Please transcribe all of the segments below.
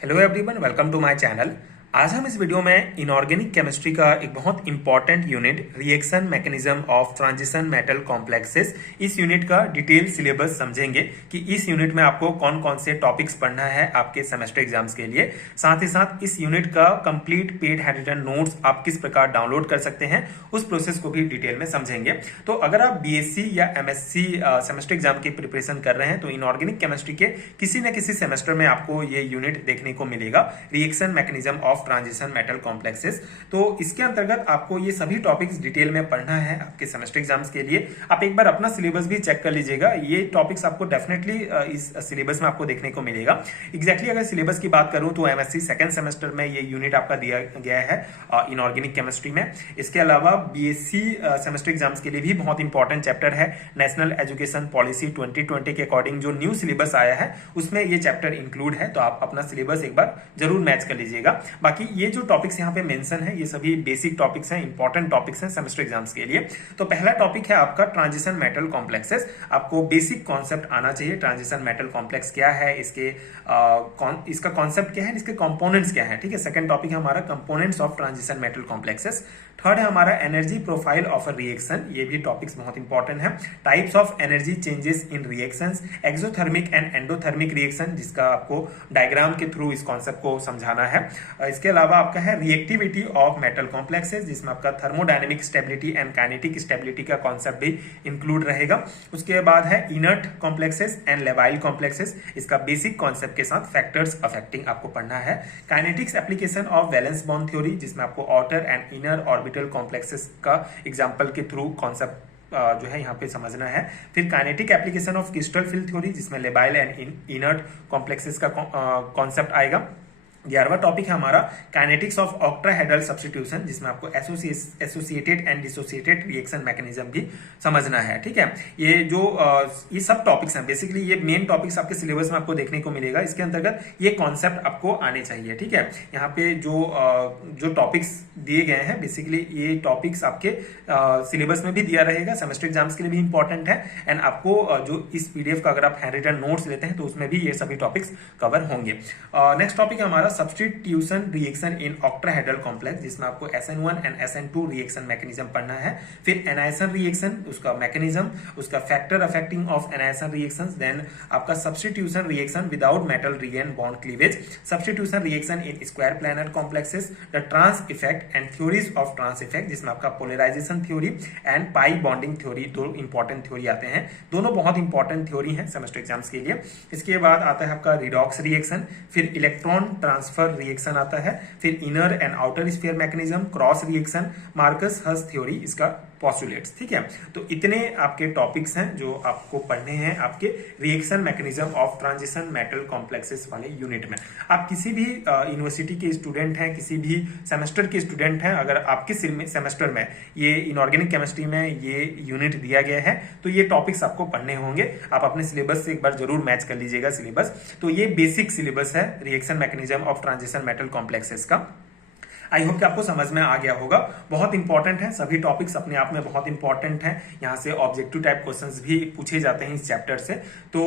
Hello everyone, welcome to my channel. आज हम इस वीडियो में इनऑर्गेनिक केमिस्ट्री का एक बहुत important unit reaction mechanism of transition metal complexes, इस यूनिट का डिटेल सिलेबस समझेंगे कि इस यूनिट में आपको कौन कौन से टॉपिक्स पढ़ना है आपके सेमेस्टर एग्जाम्स के लिए। साथ ही साथ इस यूनिट का कंप्लीट पेड हैंडरिटन नोट्स आप किस प्रकार डाउनलोड कर सकते हैं उस प्रोसेस को भी डिटेल में समझेंगे। तो अगर आप बीएससी या एमएससी सेमेस्टर एग्जाम की प्रिपरेशन कर रहे हैं तो इनऑर्गेनिक केमिस्ट्री के किसी न किसी सेमेस्टर में आपको ये यूनिट देखने को मिलेगा, reaction mechanism of transition metal complexes. तो इसके अंतर्गत आपको ये सभी टॉपिक्स डिटेल में पढ़ना है आपके सेमेस्टर एग्जाम्स के लिए। आप एक बार अपना सिलेबस भी चेक कर लीजिएगा, ये टॉपिक्स आपको डेफिनेटली इस सिलेबस में आपको देखने को मिलेगा। एग्जैक्टली अगर सिलेबस की बात करूं तो एमएससी सेकंड सेमेस्टर में ये यूनिट आपका दिया गया है इनऑर्गेनिक केमिस्ट्री में। इसके अलावा बीएससी सेमेस्टर एग्जाम्स के लिए भी बहुत इंपॉर्टेंट चैप्टर है नेशनल एजुकेशन पॉलिसी 2020 के अकॉर्डिंग जो न्यू सिलेबस आया है उसमें ये चैप्टर इंक्लूड है, तो आप अपना सिलेबस एक बार जरूर मैच कर लीजिएगा। बाकी ये जो टॉपिक्स यहाँ पे मेंशन है ये सभी बेसिक टॉपिक्स हैं, इंपॉर्टेंट टॉपिक्स हैं सेमेस्टर एग्जाम्स के लिए। तो पहला टॉपिक है आपका ट्रांजिशन मेटल कॉम्प्लेक्सेस। आपको बेसिक कॉन्सेप्ट आना चाहिए, ट्रांजिशन मेटल कॉम्प्लेक्स क्या है, इसका कॉन्सेप्ट क्या है, इसके कंपोनेंट्स क्या है। ठीक है, सेकंड टॉपिक है हमारा components of transition metal complexes. Third है हमारा energy profile of a reaction, ये भी टॉपिक्स बहुत इंपॉर्टेंट है। Types of energy changes in reactions, exothermic and endothermic reaction, जिसका आपको डायग्राम के थ्रू इस कॉन्सेप्ट को समझाना है। इसके अलावा आपका है रिएक्टिविटी ऑफ मेटल कॉम्प्लेक्सेस, जिसमें आपका thermodynamic stability and kinetic stability का कॉन्सेप्ट भी इंक्लूड रहेगा। उसके बाद है इनर्ट कॉम्प्लेक्सेस एंड लेवाइल कॉम्प्लेक्सेस, इसका बेसिक कॉन्सेप्ट के साथ फैक्टर्स अफेक्टिंग आपको पढ़ना है। Kinetics application of valence bond theory, जिसमें आपको outer and inner orbital complexes का एग्जांपल के थ्रू कॉन्सेप्ट जो है यहाँ पे समझना है। फिर kinetic application of crystal field theory, जिसमें लेबाइल एंड इनर्ट कॉम्प्लेक्सेस का कॉन्सेप्ट आएगा। 11वां टॉपिक है हमारा काइनेटिक्स ऑफ ऑक्टाहेड्रल सब्स्टिट्यूशन, जिसमें आपको associated and dissociated reaction mechanism भी समझना है। ठीक है, ये सब टॉपिक्स हैं, बेसिकली ये मेन टॉपिक्स आपके सिलेबस में आपको देखने को मिलेगा। इसके अंतर्गत ये कॉन्सेप्ट आपको आने चाहिए। ठीक है, यहाँ पे जो टॉपिक्स दिए गए हैं बेसिकली ये टॉपिक्स आपके सिलेबस में भी दिया रहेगा, सेमेस्टर एग्जाम्स के लिए भी इंपॉर्टेंट है। एंड आपको जो इस पीडीएफ का अगर आप हैंड रिटन नोट्स लेते हैं तो उसमें भी ये सभी टॉपिक्स कवर होंगे। नेक्स्ट टॉपिक है हमारा substitution reaction in octahedral complex, जिसमें आपको SN1 and SN2 reaction mechanism पढ़ना है। फिर एनायसन रिएक्शन, उसका मैकेनिज्म, उसका factor affecting of anation reactions, then आपका सब्स्टिट्यूशन रिएक्शन विदाउट मेटल रिएन bond cleavage, substitution reaction in square planar complexes, the trans effect and theories of trans effect, जिसमें आपका polarisation theory and pi bonding theory, दो important theory आते हैं। दोनों बहुत important theory हैं सेमेस्टर एग्जाम्स के लिए। इसके बाद आता है आपका रिडॉक्स रिएक्शन, फिर इलेक्ट्रॉन ट्रांसफर रिएक्शन आता है, फिर inner and outer sphere mechanism, cross reaction, Marcus Hush theory, इसका पोस्टुलेट्स। ठीक है, तो इतने आपके टॉपिक्स हैं जो आपको पढ़ने हैं आपके reaction mechanism of transition metal complexes वाले यूनिट में। आप किसी भी यूनिवर्सिटी के स्टूडेंट हैं, किसी भी सेमेस्टर के स्टूडेंट हैं, अगर आपके सेमेस्टर में ये इनऑर्गेनिक केमिस्ट्री में ये यूनिट दिया गया है तो ये टॉपिक्स आपको पढ़ने होंगे। आप अपने सिलेबस से एक बार जरूर मैच कर लीजिएगा सिलेबस। तो ये बेसिक सिलेबस है reaction mechanism of transition metal complexes का। आई होप कि आपको समझ में आ गया होगा। बहुत इंपॉर्टेंट है, सभी टॉपिक्स अपने आप में बहुत इंपॉर्टेंट हैं। यहाँ से ऑब्जेक्टिव टाइप क्वेश्चंस भी पूछे जाते हैं इस चैप्टर से। तो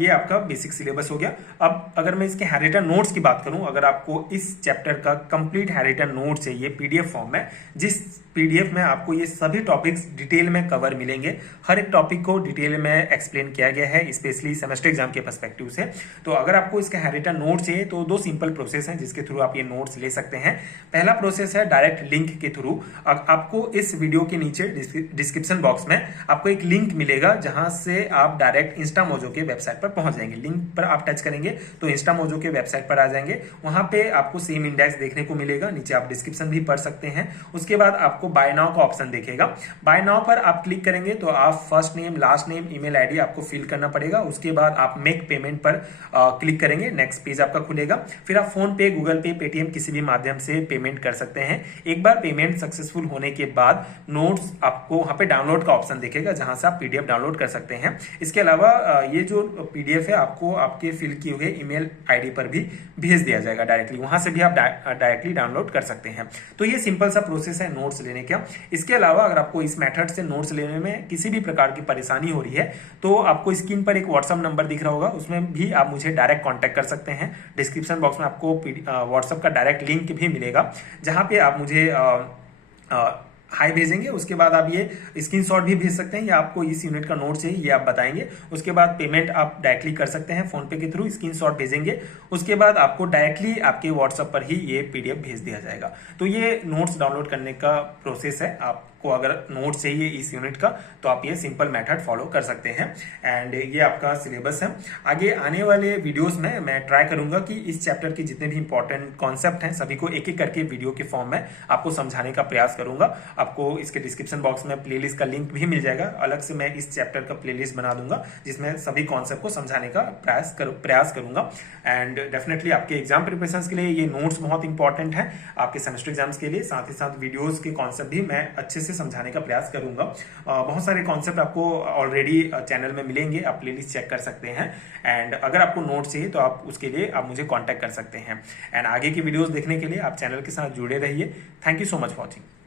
ये आपका बेसिक सिलेबस हो गया। अब अगर मैं इसके हैंडरिटन नोट्स की बात करूं, अगर आपको इस चैप्टर का कंप्लीट हैंडरिटन नोट चाहिए पीडीएफ फॉर्म में, जिस पीडीएफ में आपको ये सभी टॉपिक्स डिटेल में कवर मिलेंगे, हर एक टॉपिक को डिटेल में एक्सप्लेन किया गया है स्पेशली सेमेस्टर एग्जाम के पर्सपेक्टिव से। तो अगर आपको इसका हैंडरिटन नोट चाहिए तो दो सिंपल प्रोसेस हैं जिसके थ्रू आप ये नोट्स ले सकते हैं। पहला प्रोसेस है डायरेक्ट लिंक के थ्रू। आपको इस वीडियो के नीचे डिस्क्रिप्शन बॉक्स में आपको एक लिंक मिलेगा जहां से आप डायरेक्ट इंस्टामोजो के वेबसाइट पर पहुंच जाएंगे। लिंक पर आप टच करेंगे तो इंस्टामोजो के वेबसाइट पर आ जाएंगे। वहां पे आपको सेम इंडेक्स देखने को मिलेगा, नीचे आप डिस्क्रिप्शन भी पढ़ सकते हैं। उसके बाद आपको बाय नाउ का ऑप्शन देखेगा। बाय नाउ पर आप क्लिक करेंगे तो आप first name, last name, email ID आपको फिल करना पड़ेगा। उसके बाद आप मेक पेमेंट पर क्लिक करेंगे, नेक्स्ट पेज आपका खुलेगा। फिर आप फोन पे, गूगल पे, पेटीएम किसी भी माध्यम से पेमेंट पेमेंट कर सकते हैं। एक बार पेमेंट सक्सेसफुल होने के बाद नोट्स आपको वहां पे डाउनलोड का ऑप्शन दिखेगा, जहां से आप पीडीएफ डाउनलोड कर सकते हैं। इसके अलावा ये जो पीडीएफ है आपको आपके फिल किए हुए ईमेल आईडी पर भी भेज दिया जाएगा डायरेक्टली, वहां से भी आप डायरेक्टली डाउनलोड कर सकते हैं। तो ये सिंपल सा प्रोसेस है नोट्स लेने का। इसके अलावा अगर आपको इस मेथड से नोट्स लेने में किसी भी प्रकार की परेशानी हो रही है तो आपको स्क्रीन पर एक व्हाट्सएप नंबर दिख रहा होगा, उसमें भी आप मुझे डायरेक्ट कांटेक्ट कर सकते हैं। डिस्क्रिप्शन बॉक्स में आपको व्हाट्सएप का डायरेक्ट लिंक भी मिलेगा, जहां पे आप मुझे हाई भेजेंगे, उसके बाद आप ये स्क्रीनशॉट भी भेज सकते हैं या आपको इस यूनिट का नोट चाहिए ये आप बताएंगे। उसके बाद पेमेंट आप डायरेक्टली कर सकते हैं फोन पे के थ्रू, स्क्रीनशॉट भेजेंगे, उसके बाद आपको डायरेक्टली आपके व्हाट्सएप पर ही ये पीडीएफ भेज दिया जाएगा। तो ये नोट्स डाउनलोड करने का प्रोसेस है। आपको अगर नोट चाहिए इस यूनिट का तो आप ये सिंपल मेथड फॉलो कर सकते हैं। एंड ये आपका सिलेबस है। आगे आने वाले वीडियोस में मैं ट्राई करूंगा कि इस चैप्टर के जितने भी इंपॉर्टेंट कॉन्सेप्ट हैं सभी को एक एक करके वीडियो के फॉर्म में आपको समझाने का प्रयास करूंगा। आपको इसके डिस्क्रिप्शन बॉक्स में प्लेलिस्ट का लिंक भी मिल जाएगा, अलग से मैं इस चैप्टर का प्लेलिस्ट बना दूंगा जिसमें सभी कॉन्सेप्ट को समझाने का प्रयास करूंगा। एंड डेफिनेटली आपके एग्जाम प्रिपरेशन के लिए ये नोट्स बहुत इंपॉर्टेंट है, आपके सेमेस्टर एग्जाम्स के लिए। साथ ही साथ वीडियोस के कॉन्सेप्ट भी मैं अच्छे से समझाने का प्रयास करूंगा। बहुत सारे कॉन्सेप्ट आपको ऑलरेडी चैनल में मिलेंगे, आप प्लेलिस्ट चेक कर सकते हैं। एंड अगर आपको नोट्स चाहिए तो आप उसके लिए आप मुझे कांटेक्ट कर सकते हैं। एंड आगे की वीडियोस देखने के लिए आप चैनल के साथ जुड़े रहिए। Thank you so much for watching.